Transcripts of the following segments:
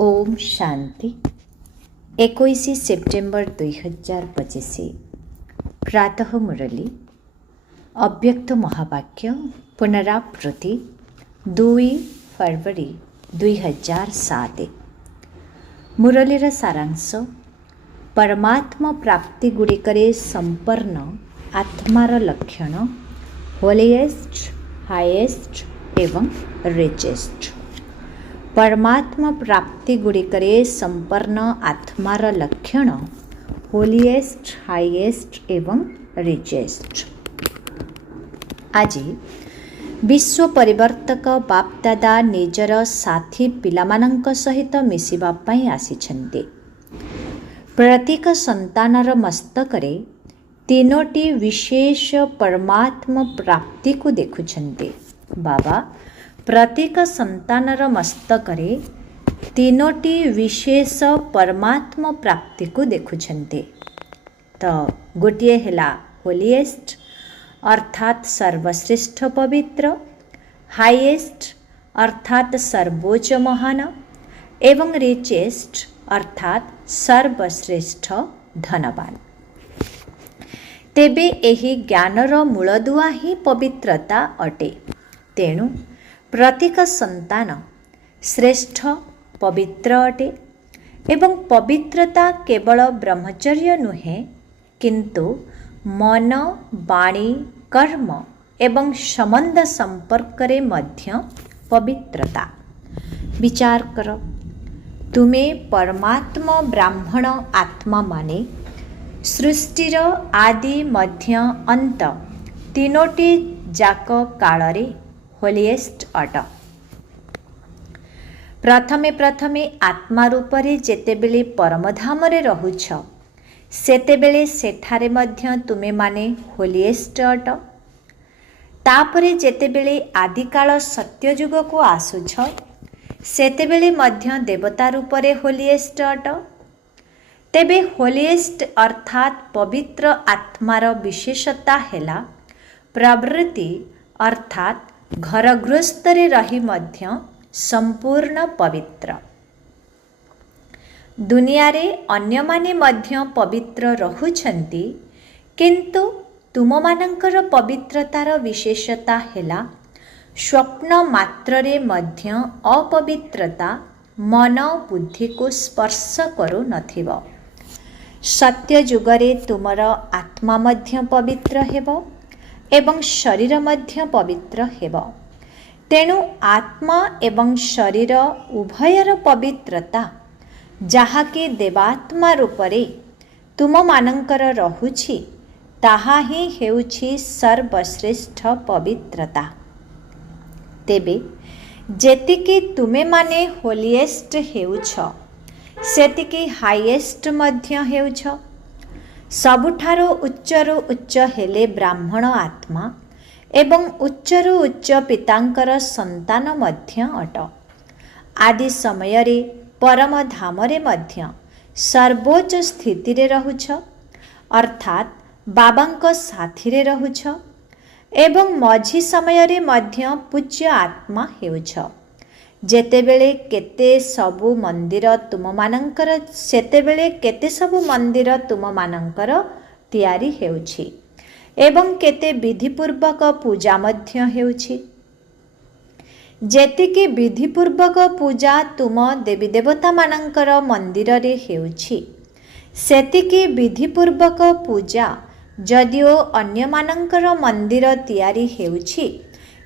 Om Shanti 21 September 2025 प्रातः मुरली अव्यक्त महावाक्य पुनरावृत्ति 2 फरवरी 2007 मुरलीर सारांश परमात्मा प्राप्ति गुड़िकरे संपन्न आत्मार लक्षण होलिएस्ट हाईएस्ट एवं रिचेस्ट। परमात्मा प्राप्ति गुड़िकरे संपन्न आत्मार लक्षण होलिएस्ट हाईएस्ट एवं रिचेस्ट। आज विश्व परिवर्तक बापदादा निजर साथी पिलामानंक सहित मिसिबा पई आसिछन्ते। प्रत्येक संतानर मस्तकरे तीनोटी विशेष परमात्मा प्राप्ति को देखुछन्ते। बाबा प्रत्येक संतानर मस्तकरे तीनोटी विशेष परमात्मा प्राप्ति को देखुछन्ते। तो गोटे हेला होलिएस्ट अर्थात सर्वश्रेष्ठ पवित्र, हाईएस्ट अर्थात सर्वोच्च महान एवं रिचेस्ट अर्थात सर्वश्रेष्ठ धनवान। तेबे एही ज्ञानर मूलदुआ ही पवित्रता अटे। तेणु प्रत्येक संतान श्रेष्ठ पवित्र अटे एवं पवित्रता केवल ब्रह्मचर्य नुहे किंतु मन वाणी कर्म एवं संबंध संपर्क रे मध्य पवित्रता। विचार कर, तुमे परमात्मा ब्राह्मण आत्मा माने सृष्टिर आदि मध्य अंत तीनोटी जाक कालरे होलिएस्ट अट। प्रथमे प्रथमे आत्मा रूपरे जेतेबेले परमधाम रे रहुछ सेतेबेले सेठारे मध्य तुमे माने होलिएस्ट अट। तापरे जेतेबेले आदिकाल सत्ययुग को आसुछ सेतेबेले मध्य देवता रूपरे होलिएस्ट अट। तेबे होलिएस्ट अर्थात पवित्र आत्मार विशेषता हेला प्रवृत्ति अर्थात घर गृहस्थरे रही मध्य संपूर्ण पवित्र। दुनिया रे अन्य माने मध्य पवित्र रहुछन्ति किंतु तुम मानकर पवित्रतार विशेषता हेला स्वप्न मात्र रे मध्य अपवित्रता मन बुद्धि को स्पर्श करू नथिब। सत्य जुगरे तुमर आत्मा मध्य पवित्र हेबो एवं शरीर मध्य पवित्र हेब। तेणु आत्मा एवं शरीर उभयर पवित्रता जहाँकि देवात्मा रूपरे तुम मानंकर रहुछि ताहा ही हेउछि सर्वश्रेष्ठ पवित्रता। तेबे जेतिकी तुमे माने होलिएस्ट हेउछ सेतिकी हाईएस्ट मध्य हेउछ। सबुठारो उच्चरु उच्च हेले ब्राह्मण आत्मा एवं उच्चरु उच्च पितांकर संतान मध्य अट। आदि समय रे परम धाम रे मध्य सर्वोच्च स्थिति रे रहुछ अर्थात बाबांक साथी रे रहुछ एवं मझी समय रे मध्य पूज्य आत्मा हेउछ। जेतेबेले केते सबु मंदिर तुम मानंकर सेतेबेले केते सबु मंदिर तुम मानंकर तैयारी हेउछि एवं केते विधिपूर्वक पूजा मध्य हेउछि। जेतिकी विधिपूर्वक पूजा तुम देवी देवता मानंकर मंदिर रे हेउछि सेतिकी विधिपूर्वक पूजा जदिओ अन्य मानंकर मंदिर तैयारी हेउछि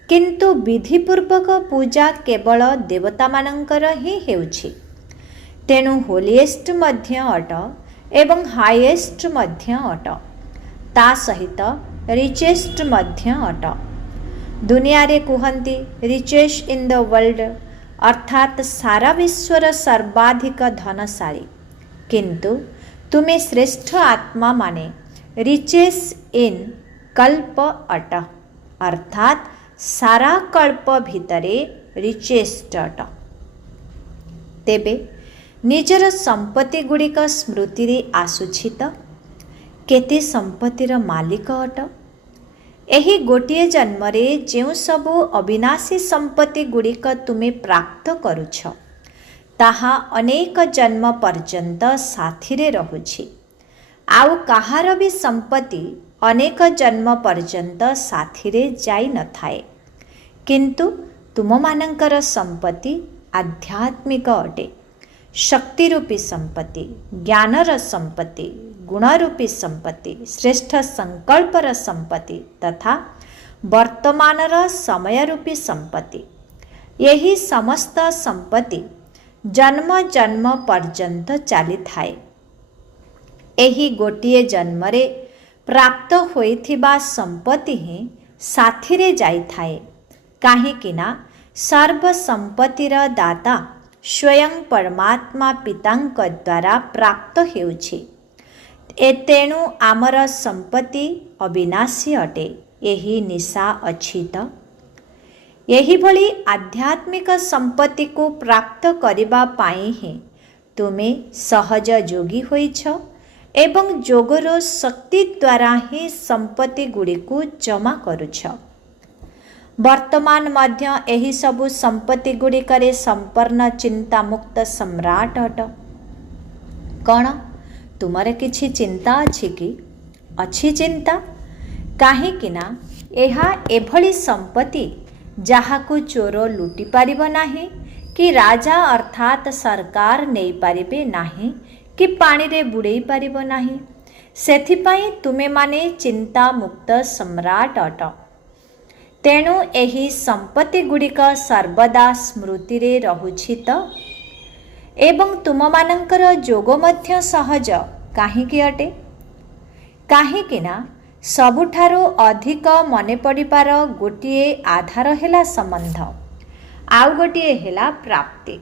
किंतु विधिपूर्वक पूजा केवल देवता मानंकर ही हेउछि। तेणु होलिएस्ट मध्य अट एवं हाईएस्ट मध्य अट ता सहित रिचेस्ट मध्य अट। दुनिया रे कुहंती रिचेस्ट इन द वर्ल्ड अर्थात सारा विश्वर सर्वाधिक धनशाली किंतु तुमे श्रेष्ठ आत्मा माने रिचेस इन कल्प अट अर्थात सारा कल्प भितरे रिचेस्ट अट। तेबे निजर संपत्ति गुड़िक स्मृति रे आसुछि त केते संपत्तिर मालिक अट। एही गोटिए जन्म रे जेउ सबु अविनाशी संपत्ति गुड़िक तुमे प्राप्त करुछ ତାହା ଅନେକ ଜନ୍ମ ପର୍ଯ୍ୟନ୍ତ ସାଥିରେ ରହୁଛି। ଆଉ କାହାର ବି ସମ୍ପତ୍ତି ଅନେକ ଜନ୍ମ ପର୍ଯ୍ୟନ୍ତ ସାଥିରେ ଯାଇନଥାଏ। କିନ୍ତୁ ତୁମମାନଙ୍କର ସମ୍ପତ୍ତି ଆଧ୍ୟାତ୍ମିକ ଅଟେ। ଶକ୍ତି ରୂପୀ ସମ୍ପତ୍ତି, ଜ୍ଞାନର ସମ୍ପତ୍ତି, ଗୁଣରୂପୀ ସମ୍ପତ୍ତି, ଶ୍ରେଷ୍ଠ ସଂକଳ୍ପର ସମ୍ପତ୍ତି ତଥା ବର୍ତ୍ତମାନର ସମୟ ରୂପୀ ସମ୍ପତ୍ତି। ଏହି ସମସ୍ତ ସମ୍ପତ୍ତି ଜନ୍ମ ଜନ୍ମ ପର୍ଯ୍ୟନ୍ତ ଚାଲିଥାଏ। ଏହି ଗୋଟିଏ ଜନ୍ମରେ ପ୍ରାପ୍ତ ହୋଇଥିବା ସମ୍ପତ୍ତି ହିଁ ସାଥିରେ ଯାଇଥାଏ। କାହିଁକି ନା ସର୍ବ ସମ୍ପତ୍ତିର ଦାତା ସ୍ୱୟଂ ପରମାତ୍ମା ପିତାଙ୍କ ଦ୍ୱାରା ପ୍ରାପ୍ତ ହେଉଛି। ତେଣୁ ଆମର ସମ୍ପତ୍ତି ଅବିନାଶୀ ଅଟେ। ଏହି ନିଶା ଅଛି ତ? ଏହିଭଳି ଆଧ୍ୟାତ୍ମିକ ସମ୍ପତ୍ତିକୁ ପ୍ରାପ୍ତ କରିବା ପାଇଁ ହିଁ ତୁମେ ସହଜ ଯୋଗୀ ହୋଇଛ ଏବଂ ଯୋଗର ଶକ୍ତି ଦ୍ୱାରା ହିଁ ସମ୍ପତ୍ତି ଗୁଡ଼ିକୁ ଜମା କରୁଛ। ବର୍ତ୍ତମାନ ମଧ୍ୟ ଏହିସବୁ ସମ୍ପତ୍ତି ଗୁଡ଼ିକରେ ସମ୍ପୂର୍ଣ୍ଣ ଚିନ୍ତାମୁକ୍ତ ସମ୍ରାଟ ଅଟ। କ'ଣ ତୁମର କିଛି ଚିନ୍ତା ଅଛି କି? ଅଛି ଚିନ୍ତା? କାହିଁକି ନା ଏହା ଏଭଳି ସମ୍ପତ୍ତି ଯାହାକୁ ଚୋର ଲୁଟି ପାରିବ ନାହିଁ, କି ରାଜା ଅର୍ଥାତ୍ ସରକାର ନେଇପାରିବେ ନାହିଁ, କି ପାଣିରେ ବୁଡ଼େଇ ପାରିବ ନାହିଁ। ସେଥିପାଇଁ ତୁମେମାନେ ଚିନ୍ତାମୁକ୍ତ ସମ୍ରାଟ ଅଟ। ତେଣୁ ଏହି ସମ୍ପତ୍ତି ଗୁଡ଼ିକ ସର୍ବଦା ସ୍ମୃତିରେ ରହୁଛି ତ? ଏବଂ ତୁମମାନଙ୍କର ଯୋଗ ମଧ୍ୟ ସହଜ କାହିଁକି ଅଟେ? କାହିଁକି ନା ସବୁଠାରୁ ଅଧିକ ମନେ ପଡ଼ିବାର ଗୋଟିଏ ଆଧାର ହେଲା ସମ୍ବନ୍ଧ, ଆଉ ଗୋଟିଏ ହେଲା ପ୍ରାପ୍ତି।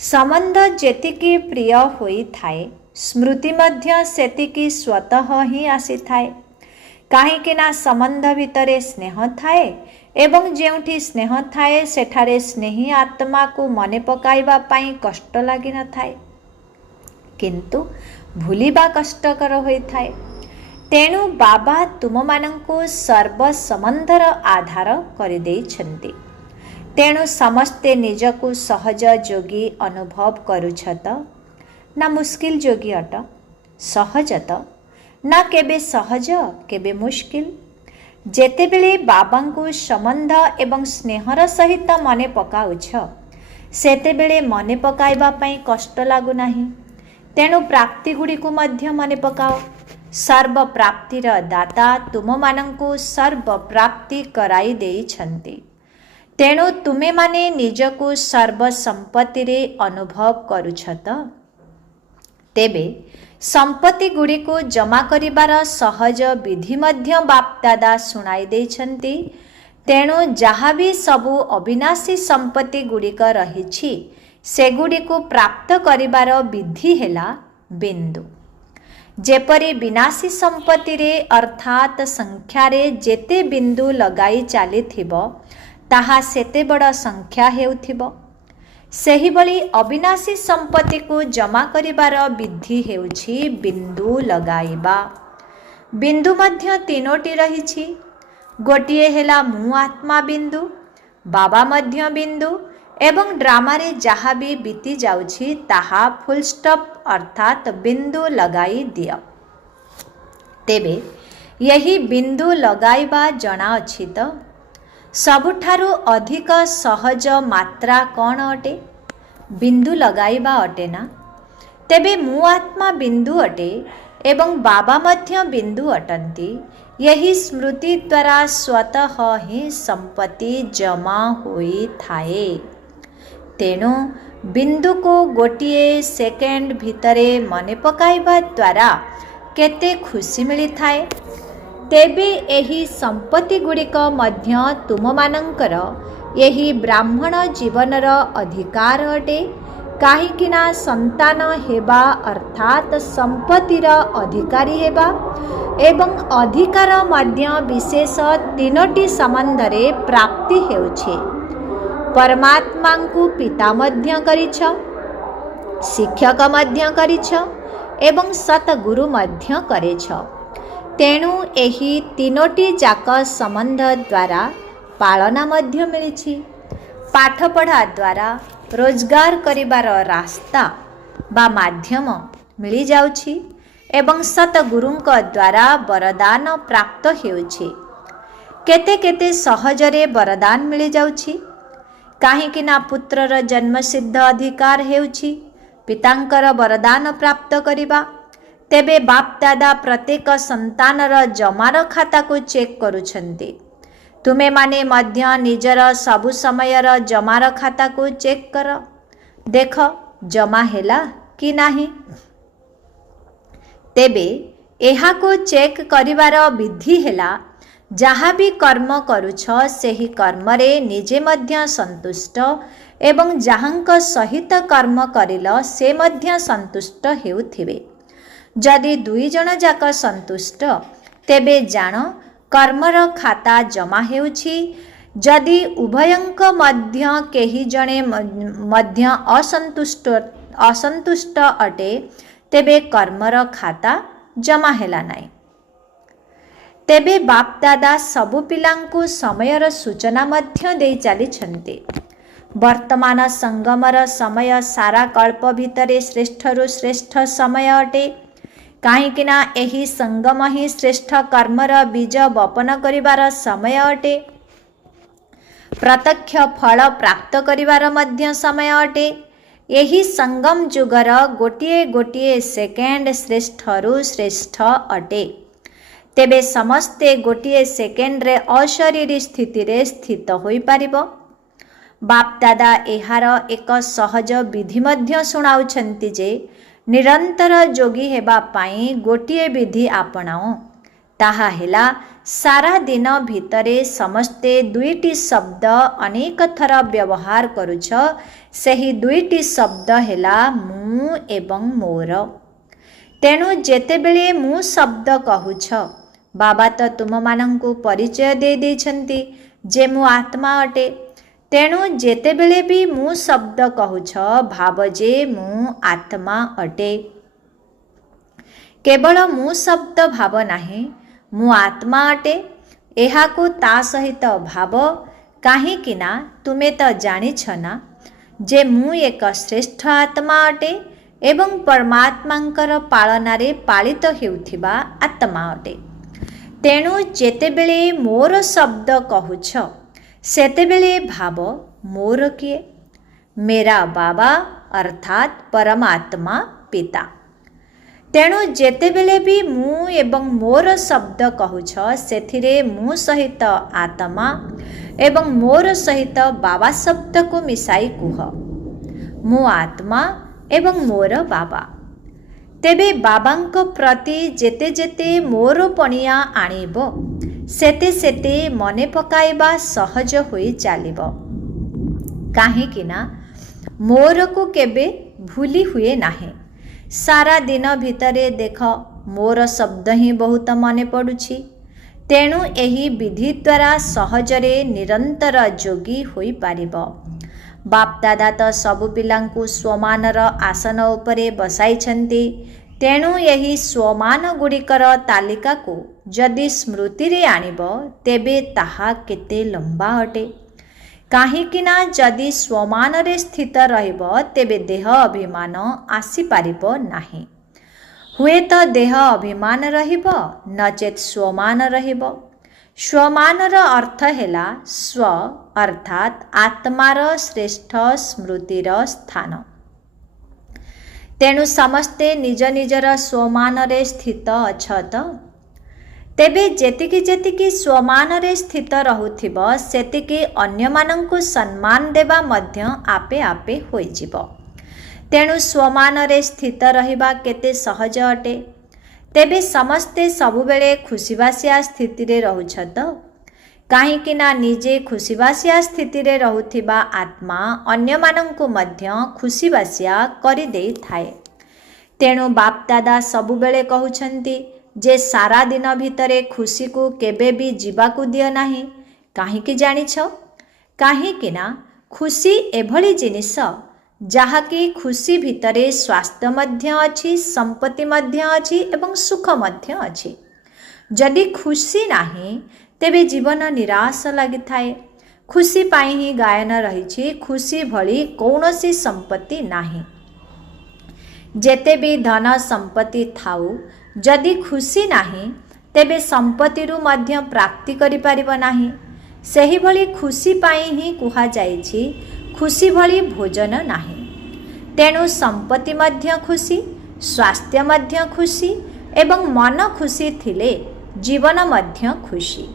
ସମ୍ବନ୍ଧ ଯେତିକି ପ୍ରିୟ ହୋଇଥାଏ, ସ୍ମୃତି ମଧ୍ୟ ସେତିକି ସ୍ୱତଃ ହିଁ ଆସିଥାଏ। କାହିଁକି ନା ସମ୍ବନ୍ଧ ଭିତରେ ସ୍ନେହ ଥାଏ ଏବଂ ଯେଉଁଠି ସ୍ନେହ ଥାଏ ସେଠାରେ ସ୍ନେହୀ ଆତ୍ମାକୁ ମନେ ପକାଇବା ପାଇଁ କଷ୍ଟ ଲାଗିନଥାଏ, କିନ୍ତୁ ଭୁଲିବା କଷ୍ଟକର ହୋଇଥାଏ। ତେଣୁ ବାବା ତୁମମାନଙ୍କୁ ସର୍ବ ସମ୍ବନ୍ଧର ଆଧାର କରିଦେଇଛନ୍ତି। ତେଣୁ ସମସ୍ତେ ନିଜକୁ ସହଜ ଯୋଗୀ ଅନୁଭବ କରୁଛ ତ? ନା ମୁସ୍କିଲ ଯୋଗୀ ଅଟ? ସହଜ ତ? ନା କେବେ ସହଜ କେବେ ମୁସ୍କିଲ? ଯେତେବେଳେ ବାବାଙ୍କୁ ସମ୍ବନ୍ଧ ଏବଂ ସ୍ନେହର ସହିତ ମନେ ପକାଉଛ, ସେତେବେଳେ ମନେ ପକାଇବା ପାଇଁ କଷ୍ଟ ଲାଗୁନାହିଁ। ତେଣୁ ପ୍ରାପ୍ତି ଗୁଡ଼ିକୁ ମଧ୍ୟ ମନେ ପକାଅ। ସର୍ବ ପ୍ରାପ୍ତିର ଦାତା ତୁମମାନଙ୍କୁ ସର୍ବ ପ୍ରାପ୍ତି କରାଇ ଦେଇଛନ୍ତି। ତେଣୁ ତୁମେମାନେ ନିଜକୁ ସର୍ବ ସମ୍ପତ୍ତିରେ ଅନୁଭବ କରୁଛ ତ? ତେବେ ସମ୍ପତ୍ତି ଗୁଡ଼ିକୁ ଜମା କରିବାର ସହଜ ବିଧି ମଧ୍ୟ ବାପଦାଦା ଶୁଣାଇ ଦେଇଛନ୍ତି। ତେଣୁ ଯାହା ବି ସବୁ ଅବିନାଶୀ ସମ୍ପତ୍ତି ଗୁଡ଼ିକ ରହିଛି, ସେଗୁଡ଼ିକୁ ପ୍ରାପ୍ତ କରିବାର ବିଧି ହେଲା ବିନ୍ଦୁ। ଯେପରି ବିନାଶୀ ସମ୍ପତ୍ତିରେ ଅର୍ଥାତ୍ ସଂଖ୍ୟାରେ ଯେତେ ବିନ୍ଦୁ ଲଗାଇ ଚାଲିଥିବ, ତାହା ସେତେ ବଡ଼ ସଂଖ୍ୟା ହେଉଥିବ। ସେହିଭଳି ଅବିନାଶୀ ସମ୍ପତ୍ତିକୁ ଜମା କରିବାର ବିଧି ହେଉଛି ବିନ୍ଦୁ ଲଗାଇବା। ବିନ୍ଦୁ ମଧ୍ୟ ତିନୋଟି ରହିଛି। ଗୋଟିଏ ହେଲା ମୁଁ ଆତ୍ମା ବିନ୍ଦୁ, ବାବା ମଧ୍ୟ ବିନ୍ଦୁ ଏବଂ ଡ୍ରାମାରେ ଯାହା ବି ବିତି ଯାଉଛି ତାହା ଫୁଲଷ୍ଟପ୍ ଅର୍ଥାତ୍ ବିନ୍ଦୁ ଲଗାଇ ଦିଅ। ତେବେ ଏହି ବିନ୍ଦୁ ଲଗାଇବା ଜଣାଅଛି ତ? ସବୁଠାରୁ ଅଧିକ ସହଜ ମାତ୍ରା କ'ଣ ଅଟେ? ବିନ୍ଦୁ ଲଗାଇବା ଅଟେ ନା? ତେବେ ମୁଁ ଆତ୍ମା ବିନ୍ଦୁ ଅଟେ ଏବଂ ବାବା ମଧ୍ୟ ବିନ୍ଦୁ ଅଟନ୍ତି। ଏହି ସ୍ମୃତି ଦ୍ୱାରା ସ୍ୱତଃ ହିଁ ସମ୍ପତ୍ତି ଜମା ହୋଇଥାଏ। ତେଣୁ ବିନ୍ଦୁକୁ ଗୋଟିଏ ସେକେଣ୍ଡ ଭିତରେ ମନେ ପକାଇବା ଦ୍ୱାରା କେତେ ଖୁସି ମିଳିଥାଏ। ତେବେ ଏହି ସମ୍ପତ୍ତି ଗୁଡ଼ିକ ମଧ୍ୟ ତୁମମାନଙ୍କର ଏହି ବ୍ରାହ୍ମଣ ଜୀବନର ଅଧିକାର ଅଟେ। କାହିଁକି ନା ସନ୍ତାନ ହେବା ଅର୍ଥାତ୍ ସମ୍ପତ୍ତିର ଅଧିକାରୀ ହେବା ଏବଂ ଅଧିକାର ମଧ୍ୟ ବିଶେଷ ତିନୋଟି ସମ୍ବନ୍ଧରେ ପ୍ରାପ୍ତି ହେଉଛି। ପରମାତ୍ମାଙ୍କୁ ପିତା ମଧ୍ୟ କରିଛ, ଶିକ୍ଷକ ମଧ୍ୟ କରିଛ ଏବଂ ସତଗୁରୁ ମଧ୍ୟ କରିଛ। ତେଣୁ ଏହି ତିନୋଟି ଯାକ ସମ୍ବନ୍ଧ ଦ୍ୱାରା ପାଳନା ମଧ୍ୟ ମିଳିଛି। ପାଠପଢ଼ା ଦ୍ୱାରା ରୋଜଗାର କରିବାର ରାସ୍ତା ବା ମାଧ୍ୟମ ମିଳିଯାଉଛି ଏବଂ ସତଗୁରୁଙ୍କ ଦ୍ୱାରା ବରଦାନ ପ୍ରାପ୍ତ ହେଉଛି। କେତେ କେତେ ସହଜରେ ବରଦାନ ମିଳିଯାଉଛି, କାହିଁକି ନା ପୁତ୍ରର ଜନ୍ମସିଦ୍ଧ ଅଧିକାର ହେଉଛି ପିତାଙ୍କର ବରଦାନ ପ୍ରାପ୍ତ କରିବା। ତେବେ ବାପଦାଦା ପ୍ରତ୍ୟେକ ସନ୍ତାନର ଜମାର ଖାତାକୁ ଚେକ୍ କରୁଛନ୍ତି। ତୁମେମାନେ ମଧ୍ୟ ନିଜର ସବୁ ସମୟର ଜମାର ଖାତାକୁ ଚେକ୍ କର, ଦେଖ ଜମା ହେଲା କି ନାହିଁ। ତେବେ ଏହାକୁ ଚେକ୍ କରିବାର ବିଧି ହେଲା, ଯାହା ବି କର୍ମ କରୁଛ ସେହି କର୍ମରେ ନିଜେ ମଧ୍ୟ ସନ୍ତୁଷ୍ଟ ଏବଂ ଯାହାଙ୍କ ସହିତ କର୍ମ କରିଲ ସେ ମଧ୍ୟ ସନ୍ତୁଷ୍ଟ ହେଉଥିବେ। ଯଦି ଦୁଇ ଜଣ ଯାକ ସନ୍ତୁଷ୍ଟ, ତେବେ ଜାଣ କର୍ମର ଖାତା ଜମା ହେଉଛି। ଯଦି ଉଭୟଙ୍କ ମଧ୍ୟ କେହି ଜଣେ ମଧ୍ୟ ଅସନ୍ତୁଷ୍ଟ ଅଟେ, ତେବେ କର୍ମର ଖାତା ଜମା ହେଲା ନାହିଁ। ତେବେ ବାପଦାଦା ସବୁ ପିଲାଙ୍କୁ ସମୟର ସୂଚନା ମଧ୍ୟ ଦେଇ ଚାଲିଛନ୍ତି। ବର୍ତ୍ତମାନ ସଙ୍ଗମର ସମୟ ସାରା କଳ୍ପ ଭିତରେ ଶ୍ରେଷ୍ଠରୁ ଶ୍ରେଷ୍ଠ ସମୟ ଅଟେ, କାହିଁକି ନା ଏହି ସଙ୍ଗମ ହିଁ ଶ୍ରେଷ୍ଠ କର୍ମର ବୀଜ ବପନ କରିବାର ସମୟ ଅଟେ। ପ୍ରତ୍ୟକ୍ଷ ଫଳ ପ୍ରାପ୍ତ କରିବାର ମଧ୍ୟ ସମୟ ଅଟେ। ଏହି ସଙ୍ଗମ ଯୁଗର ଗୋଟିଏ ଗୋଟିଏ ସେକେଣ୍ଡ ଶ୍ରେଷ୍ଠରୁ ଶ୍ରେଷ୍ଠ ଅଟେ। ତେବେ ସମସ୍ତେ ଗୋଟିଏ ସେକେଣ୍ଡରେ ଅଶରୀରୀ ସ୍ଥିତିରେ ସ୍ଥିତ ହୋଇପାରିବ। ବାପଦାଦା ଏହାର ଏକ ସହଜ ବିଧି ମଧ୍ୟ ଶୁଣାଉଛନ୍ତି ଯେ ନିରନ୍ତର ଯୋଗୀ ହେବା ପାଇଁ ଗୋଟିଏ ବିଧି ଆପଣାଅ। ତାହା ହେଲା, ସାରା ଦିନ ଭିତରେ ସମସ୍ତେ ଦୁଇଟି ଶବ୍ଦ ଅନେକ ଥର ବ୍ୟବହାର କରୁଛ। ସେହି ଦୁଇଟି ଶବ୍ଦ ହେଲା ମୁଁ ଏବଂ ମୋର। ତେଣୁ ଯେତେବେଳେ ମୁଁ ଶବ୍ଦ କହୁଛ, ବାବା ତ ତୁମମାନଙ୍କୁ ପରିଚୟ ଦେଇ ଦେଇଛନ୍ତି ଯେ ମୁଁ ଆତ୍ମା ଅଟେ। ତେଣୁ ଯେତେବେଳେ ବି ମୁଁ ଶବ୍ଦ କହୁଛ, ଭାବ ଯେ ମୁଁ ଆତ୍ମା ଅଟେ। କେବଳ ମୁଁ ଶବ୍ଦ ଭାବ ନାହିଁ, ମୁଁ ଆତ୍ମା ଅଟେ, ଏହାକୁ ତା ସହିତ ଭାବ। କାହିଁକି ନା ତୁମେ ତ ଜାଣିଛ ନା ଯେ ମୁଁ ଏକ ଶ୍ରେଷ୍ଠ ଆତ୍ମା ଅଟେ ଏବଂ ପରମାତ୍ମାଙ୍କର ପାଳନାରେ ପାଳିତ ହେଉଥିବା ଆତ୍ମା ଅଟେ। ତେଣୁ ଯେତେବେଳେ ମୋର ଶବ୍ଦ କହୁଛ, ସେତେବେଳେ ଭାବ ମୋର କିଏ? ମେରା ବାବା ଅର୍ଥାତ୍ ପରମାତ୍ମା ପିତା। ତେଣୁ ଯେତେବେଳେ ବି ମୁଁ ଏବଂ ମୋର ଶବ୍ଦ କହୁଛ, ସେଥିରେ ମୁଁ ସହିତ ଆତ୍ମା ଏବଂ ମୋର ସହିତ ବାବା ଶବ୍ଦକୁ ମିଶାଇ କୁହ, ମୁଁ ଆତ୍ମା ଏବଂ ମୋର ବାବା। ତେବେ ବାବାଙ୍କ ପ୍ରତି ଯେତେ ଯେତେ ମୋର ପଣିଆ ଆଣିବ, ସେତେ ସେତେ ମନେ ପକାଇବା ସହଜ ହୋଇ ଚାଲିବ। କାହିଁକି ନା ମୋରକୁ କେବେ ଭୁଲି ହୁଏ ନାହିଁ। ସାରା ଦିନ ଭିତରେ ଦେଖ ମୋର ଶବ୍ଦ ହିଁ ବହୁତ ମନେ ପଡ଼ୁଛି। ତେଣୁ ଏହି ବିଧି ଦ୍ୱାରା ସହଜରେ ନିରନ୍ତର ଯୋଗୀ ହୋଇପାରିବ। ବାପଦାଦା ତ ସବୁ ପିଲାଙ୍କୁ ସ୍ୱମାନର ଆସନ ଉପରେ ବସାଇଛନ୍ତି। ତେଣୁ ଏହି ସ୍ୱମାନ ଗୁଡ଼ିକର ତାଲିକାକୁ ଯଦି ସ୍ମୃତିରେ ଆଣିବ, ତେବେ ତାହା କେତେ ଲମ୍ବା ଅଟେ। କାହିଁକି ନା ଯଦି ସ୍ୱମାନରେ ସ୍ଥିତ ରହିବ, ତେବେ ଦେହ ଅଭିମାନ ଆସିପାରିବ ନାହିଁ। ହୁଏତ ଦେହ ଅଭିମାନ ରହିବ, ନଚେତ୍ ସ୍ୱମାନ ରହିବ। ସ୍ୱମାନର ଅର୍ଥ ହେଲା ସ୍ୱ ଅର୍ଥାତ୍ ଆତ୍ମାର ଶ୍ରେଷ୍ଠ ସ୍ମୃତିର ସ୍ଥାନ। ତେଣୁ ସମସ୍ତେ ନିଜ ନିଜର ସ୍ୱମାନରେ ସ୍ଥିତ ଅଛ ତ? ତେବେ ଯେତିକି ଯେତିକି ସ୍ୱମାନରେ ସ୍ଥିତ ରହୁଥିବ, ସେତିକି ଅନ୍ୟମାନଙ୍କୁ ସମ୍ମାନ ଦେବା ମଧ୍ୟ ଆପେ ଆପେ ହୋଇଯିବ। ତେଣୁ ସ୍ୱମାନରେ ସ୍ଥିତ ରହିବା କେତେ ସହଜ ଅଟେ। ତେବେ ସମସ୍ତେ ସବୁବେଳେ ଖୁସିବାସିଆ ସ୍ଥିତିରେ ରହୁଛ ତ? କାହିଁକି ନା ନିଜେ ଖୁସିବାସିଆ ସ୍ଥିତିରେ ରହୁଥିବା ଆତ୍ମା ଅନ୍ୟମାନଙ୍କୁ ମଧ୍ୟ ଖୁସିବାସିଆ କରିଦେଇଥାଏ। ତେଣୁ ବାପଦାଦା ସବୁବେଳେ କହୁଛନ୍ତି ଯେ ସାରା ଦିନ ଭିତରେ ଖୁସିକୁ କେବେ ବି ଯିବାକୁ ଦିଅ ନାହିଁ। କାହିଁକି ଜାଣିଛ? କାହିଁକି ନା ଖୁସି ଏଭଳି ଜିନିଷ, ଯାହାକି ଖୁସି ଭିତରେ ସ୍ୱାସ୍ଥ୍ୟ ମଧ୍ୟ ଅଛି, ସମ୍ପତ୍ତି ମଧ୍ୟ ଅଛି ଏବଂ ସୁଖ ମଧ୍ୟ ଅଛି। ଯଦି ଖୁସି ନାହିଁ, ତେବେ ଜୀବନ ନିରାଶ ଲାଗିଥାଏ। खुशी पाई ही गायन रही। खुशी भली कौनसी संपत्ति नाही। जेते भी धन संपत्ति थाउ जदि खुशी नाही तेबे संपत्तिरु मध्य प्राप्ति करि परिब नाही। सेही भली खुशी पाई ही कुहा जाइछि खुशी भली भोजन नाही। तेणु संपत्ति मध्य खुशी, स्वास्थ्य मध्य खुशी एवं मन खुशी थिले जीवन मध्य खुशी।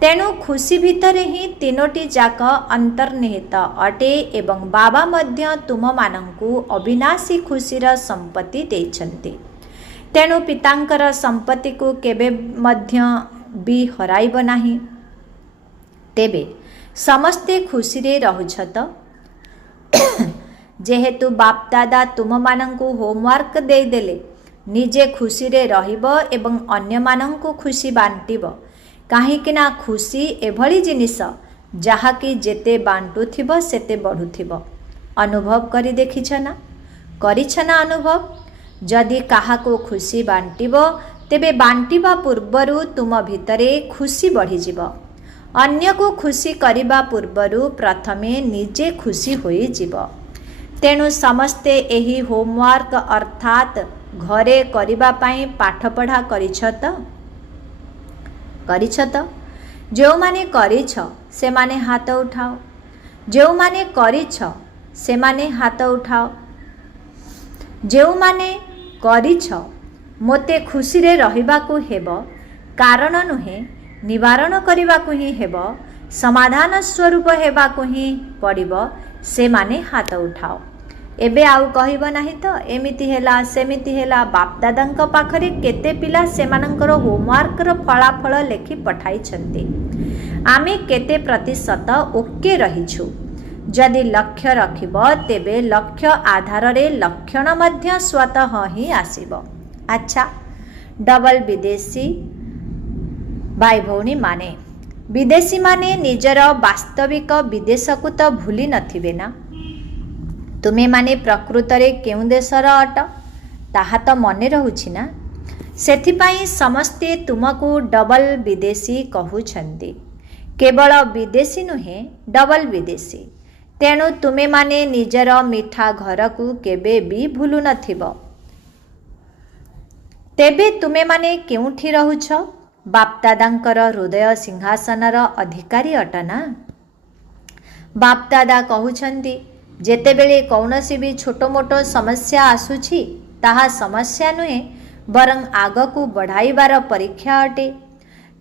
तेणु खुशी भितर ही तीनोटी जाक अंतर्निहित अटे एवं बाबा मध्य तुम मानंकु अविनाशी खुशीर संपत्ति देइछन्ति। तेणु पितांकर संपत्ति को केबे मध्य भी हराइब नाही। तेबे समस्ते खुशी रे रहुछत। जेहेतु बाप दादा तुम मानंकु होमवर्क दे देले निजे खुशी रे रहिब एवं अन्य मानंकु खुशी बांटिब। काहीकिना खुशी एभली जिनिस जहाँकि जेते बांटुथिब सेते बढ़ुथिब। अनुभव करी देखिछ ना, करिछ ना अनुभव? जदि काहाको खुशी बांटिब तेबे बांटिबा पूर्वरु तुम भितरे खुशी बढ़ी जिव। अन्य को खुशी करिबा पूर्वरु प्रथमे निजे खुशी होई जिव। तेणु समस्ते एही होमवर्क अर्थात घरे करिबा पाई पाठ पढ़ा करिछत। जो माने करिछ से माने हाथ उठाओ। जो माने करिछ से माने हाथ उठाओ। जो माने करिछ मोते खुशी रे रहिबाकु हेबो, कारण नुहे निवारण करिबाकु ही हेबो, समाधान स्वरूप हेबाकु ही पड़िबो, से माने हाथ उठाओ। एबे आउ कहिबो नाही तो एमिति हेला सेमिति हेला। बाप दादांक पाखरे केते पिला सेमानंकर होमवर्क रो फलाफल लेखि पठाइछन्ति। आमे केते प्रतिशत ओके रहिछु। जदि लक्ष्य रखिब तेबे लक्ष्य आधार रे लक्षण मध्य स्वतः ही आसीब। अच्छा, डबल विदेशी भाई भौणी माने विदेशी माने निजर वास्तविक विदेश को तो भूली नथिबे ना। तुमे माने प्रकृत रे केउ देशर अट ताहा तो मने रहुछि ना। सेथिपाई समस्ते तुमको डबल विदेशी कहउछन्ति। केवल विदेशी नुहे डबल विदेशी। तेणु तुमे माने निजर मिठा घर को केबे भी भूलु नथिब। तेबे तुमे माने केउठी रहुछ? बापदादांकर हृदय सिंहासनर अधिकारी अटना। बापदादा कहउछन्ति जेतेबेले कौनसी भी छोटो मोटो समस्या आसुछि ताहा समस्या नुहे बरं आगकू बढ़ाइबार परीक्षा अटे।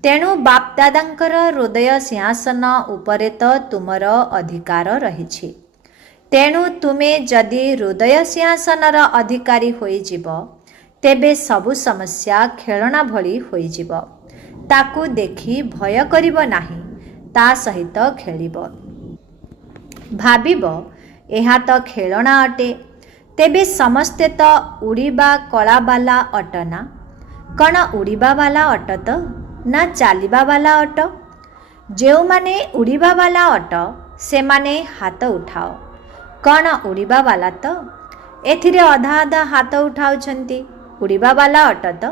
तेणु बापदादांकर हृदय सिंहासन उपरे तो तुमर अधिकार रहिछि। तेणु तुमे जदि हृदय सिंहासनर अधिकारी होई जिव तेबे सबु समस्या खेलना भली होई जिव। ताकू देखि भय करिब नाही, ता सहित खेलिब। भाबिब एहा तो खेलना अटे। तेबे समस्ते तो उड़ीबा कला वाला अटना। कण उड़ीबा वाला अटत ना चालिबा वाला अट? जो माने उड़ीबा वाला अट से माने हाथ उठाओ। कण उड़ीबा वाला तो एथिरे अधा अधा हाथ उठाउछन्ति। उड़ीबा वाला अटत?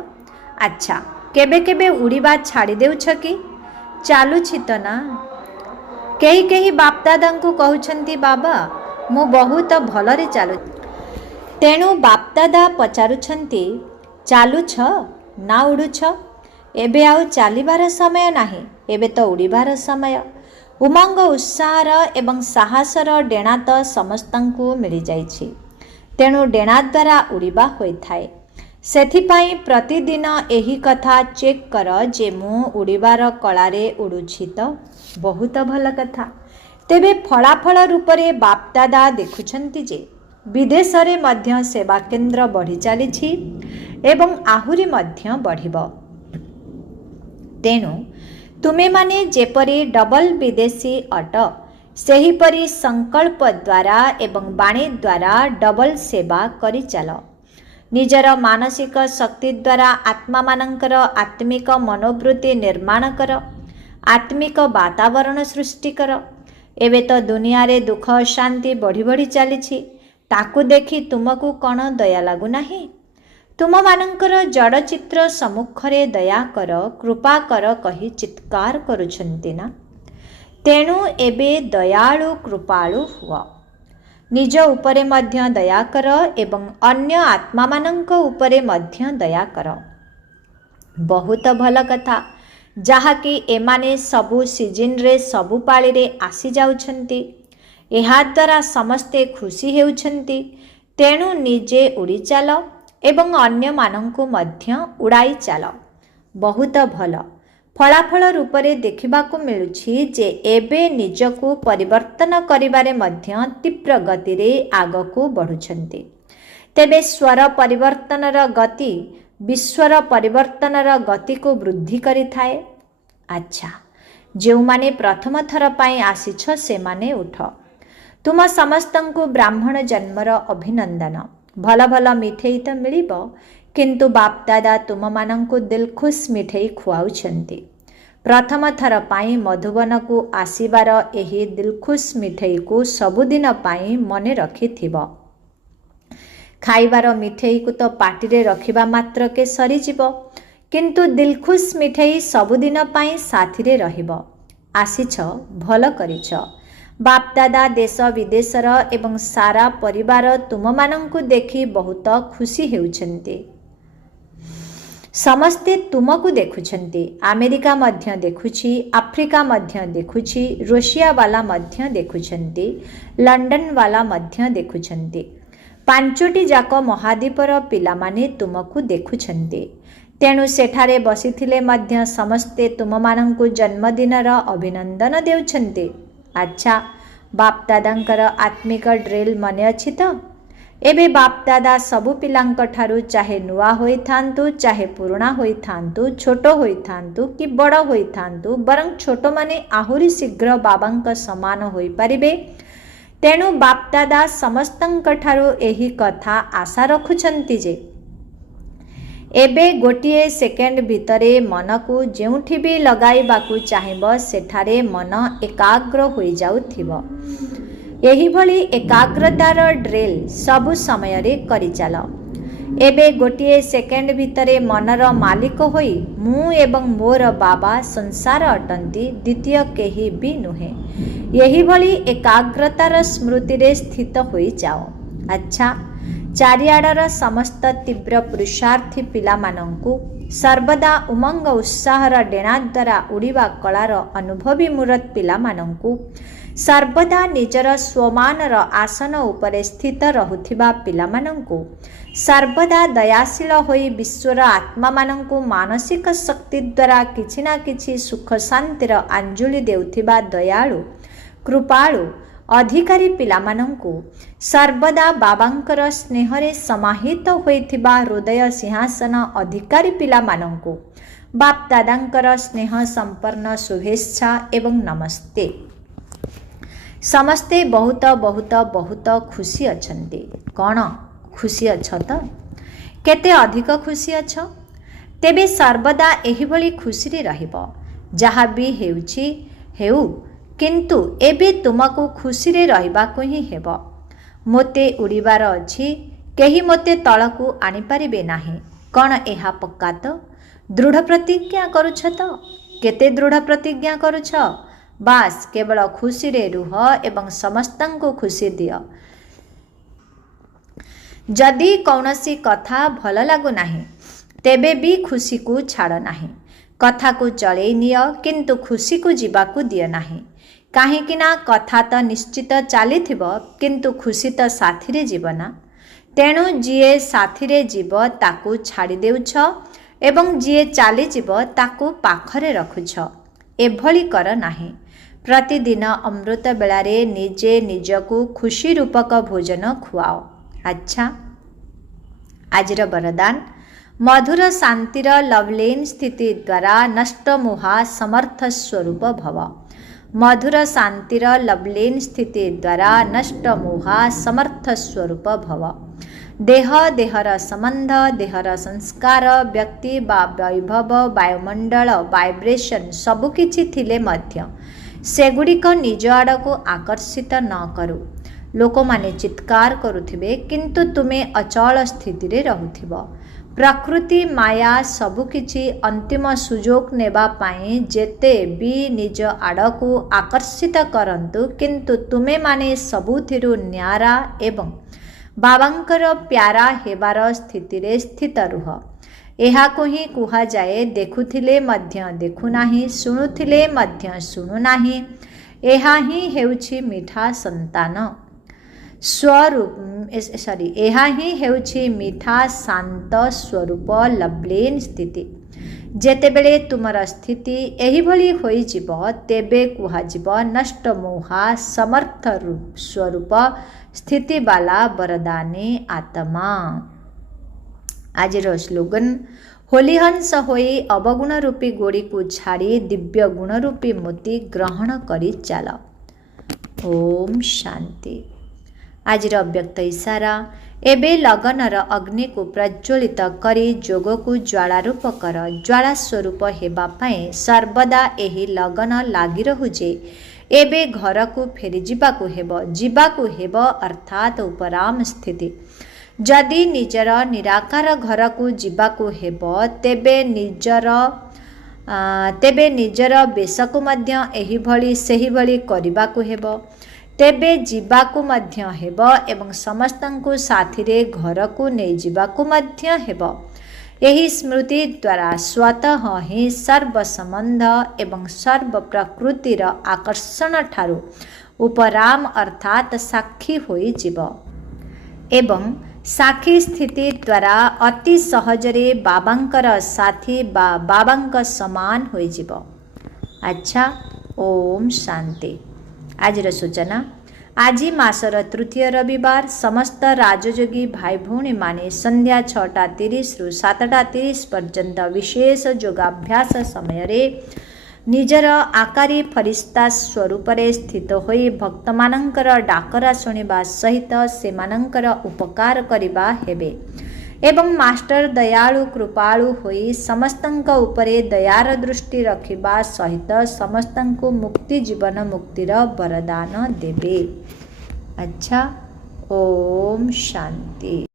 अच्छा, केबे केबे उड़ीबा छाड़ी देउछ कि? चालुछि तो ना। केही केही बापदादांकु कहउछन्ति बाबा मु बहुत भलरे चालु। तेणु बापदादा पचारुछन्ति चालुछ ना उड़ुछ? एबे आउ चालिबार समय नाही, एबे तो उड़ीबार समय। उमंग उत्साहर एवं साहसर डेणा तो समस्तंकु मिली जाइछि। तेणु डेणा द्वारा उड़ीबा होइथाए। सेथिपाई प्रतिदिन एही कथा चेक कर जे मु उड़ीबार कलारे उड़ुछि तो बहुत भल कथा। तेबे फलाफल रूपरे बापदादा देखुछन्ति जे विदेश रे मध्य सेवा केन्द्र बढ़ी चलीछि एवं आहुरी मध्य बढ़िबो। तेणु तुमे माने जेपरी डबल विदेशी अट सेहीपरि संकल्प द्वारा एवं वाणी द्वारा डबल सेवा करि चल। निजर मानसिक शक्ति द्वारा आत्मा मानकर आत्मिक मनोवृत्ति निर्माण कर। आत्मिक वातावरण सृष्टि कर। एबे तो दुनिया रे दुख शांति बढ़ी बढ़ी चलीछि। ताकू देखि तुमको कौन दया लागू नाही? तुम मानकर जड़ चित्र सम्मुखरे दया कर कृपा कर कही चित्कार करुछन्ति ना। ତେଣୁ ଏବେ ଦୟାଳୁ କୃପାଳୁ ହୁଅ। ନିଜ ଉପରେ ମଧ୍ୟ ଦୟା କର ଏବଂ ଅନ୍ୟ ଆତ୍ମାମାନଙ୍କ ଉପରେ ମଧ୍ୟ ଦୟା କର। ବହୁତ ଭଲ କଥା, ଯାହାକି ଏମାନେ ସବୁ ସିଜିନ୍ରେ ସବୁ ପାଳିରେ ଆସିଯାଉଛନ୍ତି। ଏହାଦ୍ୱାରା ସମସ୍ତେ ଖୁସି ହେଉଛନ୍ତି। ତେଣୁ ନିଜେ ଉଡ଼ି ଚାଲ ଏବଂ ଅନ୍ୟମାନଙ୍କୁ ମଧ୍ୟ ଉଡ଼ାଇ ଚାଲ। ବହୁତ ଭଲ। ଫଳାଫଳ ରୂପରେ ଦେଖିବାକୁ ମିଳୁଛି ଯେ ଏବେ ନିଜକୁ ପରିବର୍ତ୍ତନ କରିବାରେ ମଧ୍ୟ ତୀବ୍ର ଗତିରେ ଆଗକୁ ବଢ଼ୁଛନ୍ତି। ତେବେ ସ୍ୱର ପରିବର୍ତ୍ତନର ଗତି ବିଶ୍ୱର ପରିବର୍ତ୍ତନର ଗତିକୁ ବୃଦ୍ଧି କରିଥାଏ। ଆଚ୍ଛା, ଯେଉଁମାନେ ପ୍ରଥମ ଥର ପାଇଁ ଆସିଛ ସେମାନେ ଉଠ। ତୁମ ସମସ୍ତଙ୍କୁ ବ୍ରାହ୍ମଣ ଜନ୍ମର ଅଭିନନ୍ଦନ। ଭଲ ଭଲ ମିଠେଇ ତ ମିଳିବ, କିନ୍ତୁ ବାପ୍ଦାଦା ତୁମମାନଙ୍କୁ ଦିଲଖୁସ୍ ମିଠେଇ ଖୁଆଉଛନ୍ତି। ପ୍ରଥମ ଥର ପାଇଁ ମଧୁବନକୁ ଆସିବାର ଏହି ଦିଲଖୁସ୍ ମିଠେଇକୁ ସବୁଦିନ ପାଇଁ ମନେ ରଖିଥିବ। ଖାଇବାର ମିଠେଇକୁ ତ ପାଟିରେ ରଖିବା ମାତ୍ରକେ ସରିଯିବ, କିନ୍ତୁ ଦିଲଖୁସ୍ ମିଠେଇ ସବୁଦିନ ପାଇଁ ସାଥିରେ ରହିବ। ଆସିଛ, ଭଲ କରିଛ। ବାପ୍ଦାଦା ଦେଶ ବିଦେଶର ଏବଂ ସାରା ପରିବାର ତୁମମାନଙ୍କୁ ଦେଖି ବହୁତ ଖୁସି ହେଉଛନ୍ତି। ସମସ୍ତେ ତୁମକୁ ଦେଖୁଛନ୍ତି। ଆମେରିକା ମଧ୍ୟ ଦେଖୁଛି, ଆଫ୍ରିକା ମଧ୍ୟ ଦେଖୁଛି, ରୁଷିଆବାଲା ମଧ୍ୟ ଦେଖୁଛନ୍ତି, ଲଣ୍ଡନବାଲା ମଧ୍ୟ ଦେଖୁଛନ୍ତି। 5ଟି ଯାକ ମହାଦ୍ୱୀପର ପିଲାମାନେ ତୁମକୁ ଦେଖୁଛନ୍ତି। ତେଣୁ ସେଠାରେ ବସିଥିଲେ ମଧ୍ୟ ସମସ୍ତେ ତୁମମାନଙ୍କୁ ଜନ୍ମଦିନର ଅଭିନନ୍ଦନ ଦେଉଛନ୍ତି। ଆଚ୍ଛା, ବାପ୍ଦାଦାଙ୍କର ଆତ୍ମିକ ଡ୍ରିଲ୍ ମନେ ଅଛି ତ? ଏବେ ବାପ୍ଦାଦା ସବୁ ପିଲାଙ୍କ ଠାରୁ ଚାହେ ନୂଆ ହୋଇଥାନ୍ତୁ, ଚାହେ ପୁରୁଣା ହୋଇଥାନ୍ତୁ, ଛୋଟ ହୋଇଥାନ୍ତୁ କି ବଡ଼ ହୋଇଥାନ୍ତୁ, ବରଂ ଛୋଟମାନେ ଆହୁରି ଶୀଘ୍ର ବାବାଙ୍କ ସମାନ ହୋଇପାରିବେ। ତେଣୁ ବାପ୍ଦାଦା ସମସ୍ତଙ୍କ ଠାରୁ ଏହି କଥା ଆଶା ରଖୁଛନ୍ତି ଯେ ଏବେ ଗୋଟିଏ ସେକେଣ୍ଡ ଭିତରେ ମନକୁ ଯେଉଁଠି ବି ଲଗାଇବାକୁ ଚାହିଁବ ସେଠାରେ ମନ ଏକାଗ୍ର ହୋଇଯାଉଥିବ। ଏହିଭଳି ଏକାଗ୍ରତାର ଡ୍ରିଲ୍ ସବୁ ସମୟରେ କରିଚାଲ। ଏବେ ଗୋଟିଏ ସେକେଣ୍ଡ ଭିତରେ ମନର ମାଲିକ ହୋଇ ମୁଁ ଏବଂ ମୋର ବାବା ସଂସାର ଅଟନ୍ତି, ଦ୍ୱିତୀୟ କେହି ବି ନୁହେଁ। ଏହିଭଳି ଏକାଗ୍ରତାର ସ୍ମୃତିରେ ସ୍ଥିତ ହୋଇଯାଅ। ଆଚ୍ଛା, ଚାରିଆଡ଼ର ସମସ୍ତ ତୀବ୍ର ପୁରୁଷାର୍ଥୀ ପିଲାମାନଙ୍କୁ ସର୍ବଦା ଉମଙ୍ଗ ଉତ୍ସାହର ଡେଣା ଦ୍ୱାରା ଉଡ଼ିବା କଳାର ଅନୁଭବୀ ମୁରତ ପିଲାମାନଙ୍କୁ ସର୍ବଦା ନିଜର ସ୍ୱମାନର ଆସନ ଉପରେ ସ୍ଥିତ ରହୁଥିବା ପିଲାମାନଙ୍କୁ ସର୍ବଦା ଦୟାଶୀଳ ହୋଇ ବିଶ୍ୱର ଆତ୍ମାମାନଙ୍କୁ ମାନସିକ ଶକ୍ତି ଦ୍ୱାରା କିଛି ନା କିଛି ସୁଖ ଶାନ୍ତିର ଆଞ୍ଜୁଳି ଦେଉଥିବା ଦୟାଳୁ କୃପାଳୁ ଅଧିକାରୀ ପିଲାମାନଙ୍କୁ ସର୍ବଦା ବାବାଙ୍କର ସ୍ନେହରେ ସମାହିତ ହୋଇଥିବା ହୃଦୟ ସିଂହାସନ ଅଧିକାରୀ ପିଲାମାନଙ୍କୁ ବାପ୍ଦାଦାଙ୍କର ସ୍ନେହ ସମ୍ପନ୍ନ ଶୁଭେଚ୍ଛା ଏବଂ ନମସ୍ତେ। ସମସ୍ତେ ବହୁତ ବହୁତ ବହୁତ ଖୁସି ଅଛନ୍ତି। କ'ଣ ଖୁସି ଅଛ ତ? କେତେ ଅଧିକ ଖୁସି ଅଛ? ତେବେ ସର୍ବଦା ଏହିଭଳି ଖୁସିରେ ରହିବ। ଯାହା ବି ହେଉଛି ହେଉ, କିନ୍ତୁ ଏବେ ତୁମକୁ ଖୁସିରେ ରହିବାକୁ ହିଁ ହେବ। ମୋତେ ଉଡ଼ିବାର ଅଛି, କେହି ମୋତେ ତଳକୁ ଆଣିପାରିବେ ନାହିଁ। କ'ଣ ଏହା ପକ୍କା ତ? ଦୃଢ଼ ପ୍ରତିଜ୍ଞା କରୁଛ ତ? କେତେ ଦୃଢ଼ ପ୍ରତିଜ୍ଞା କରୁଛ? ବାସ୍ କେବଳ ଖୁସିରେ ରୁହ ଏବଂ ସମସ୍ତଙ୍କୁ ଖୁସି ଦିଅ। ଯଦି କୌଣସି କଥା ଭଲ ଲାଗୁନାହିଁ, ତେବେ ବି ଖୁସିକୁ ଛାଡ଼ ନାହିଁ। କଥାକୁ ଚଳେଇ ନିଅ, କିନ୍ତୁ ଖୁସିକୁ ଯିବାକୁ ଦିଅ ନାହିଁ। କାହିଁକି ନା କଥା ତ ନିଶ୍ଚିତ ଚାଲିଥିବ, କିନ୍ତୁ ଖୁସି ତ ସାଥିରେ ଯିବ ନା। ତେଣୁ ଯିଏ ସାଥିରେ ଯିବ ତାକୁ ଛାଡ଼ି ଦେଉଛ ଏବଂ ଯିଏ ଚାଲିଯିବ ତାକୁ ପାଖରେ ରଖୁଛ। ଏଭଳି କର ନାହିଁ। ପ୍ରତିଦିନ ଅମୃତ ବେଳାରେ ନିଜେ ନିଜକୁ ଖୁସି ରୂପକ ଭୋଜନ ଖୁଆଅ। ଆଚ୍ଛା, ଆଜିର ବରଦାନ, ମଧୁର ଶାନ୍ତିର ଲଭ୍ଲିନ୍ ସ୍ଥିତି ଦ୍ୱାରା ନଷ୍ଟ ମୋହା ସମର୍ଥ ସ୍ୱରୂପ ଭବ। ମଧୁର ଶାନ୍ତିର ଲଭ୍ଲିନ୍ ସ୍ଥିତି ଦ୍ୱାରା ନଷ୍ଟ ମୋହା ସମର୍ଥ ସ୍ୱରୂପ ଭବ। ଦେହ, ଦେହର ସମ୍ବନ୍ଧ, ଦେହର ସଂସ୍କାର, ବ୍ୟକ୍ତି ବା ବୈଭବ, ବାୟୁମଣ୍ଡଳ, ଭାଇବ୍ରେସନ୍ ସବୁକିଛି ଥିଲେ ମଧ୍ୟ ସେଗୁଡ଼ିକ ନିଜ ଆଡ଼କୁ ଆକର୍ଷିତ ନ କରୁ। ଲୋକମାନେ ଚିତ୍କାର କରୁଥିବେ, କିନ୍ତୁ ତୁମେ ଅଚଳ ସ୍ଥିତିରେ ରହୁଥିବ। प्रकृति माया सबुकिछि अंतिम सुजोग नेबा पाई जेते भी निज आड़कू आकर्षित करंतु किंतु तुमे माने सबुथिरु न्यारा एवं बाबांकर प्यारा हेबार स्थिति रे स्थित रुह। एहाको ही कुहा जाए देखुथिले मध्य देखुनाही शुणुथिले मध्य शुणुनाही एहा ही हेउछि मीठा संतान स्वरूप एहा ही हेउछि मीठा शांत स्वरूप लवलीन स्थिति। जेतेबेले तुमर स्थिति एही भली होई जिवो तेबे कुहा जिवो नष्ट मोहा समर्थ रूप स्वरूप स्थिति वाला वरदानी आत्मा। आजिर स्लोगन होलीहंस होई अवगुण रूपी गोड़ी को छाड़ी दिव्य गुण रूपी मोती ग्रहण करी चाल। ओम शांति। आजिर व्यक्त इशारा एबे लगनर अग्नि को प्रज्वलित करी जोग को ज्वाला रूप कर ज्वाला स्वरूप हेबा पाए सर्वदा एही लगन लागी रहु जे एबे घर को फेरी जीवाकू हेब अर्थात उपराम स्थिति। जदि निजर निराकार घर को जीवाकू हेब तेबे निजर बेशकू मध्य एही भली सेही भली करिबाकू हेब तेबे जीवाकू मध्य हेब एवं समस्तंकु साथिरे घर को नहीं जीवाकू मध्य हेब। यही स्मृति द्वारा स्वतः ही सर्व संबंध एवं सर्व प्रकृतिर आकर्षण ठारू उपराम अर्थात साक्षी होई जीव एवं साक्षी स्थिति द्वारा अति सहजरे बाबांकर साथी बा बाबांक समान होई जीव। अच्छा ओम शांति। आजिर सूचना आज मासर तृतीय रविवार समस्त राजयोगी भाई भौणी माने संध्या 6:30 रु 7:30 पर्यंत विशेष योगाभ्यास समय रे निजर आकारी फरिस्ता स्वरूप रे स्थित होई भक्त मानकर डाकरा सुनिबा सहित सेमानकर उपकार करिबा हेबे एवं मास्टर दयालु कृपालु होई समस्तंक उपरे दयार दृष्टि रखिबा सहित समस्तंकु मुक्ति जीवन मुक्तिर वरदान देबे। अच्छा ओम शांति।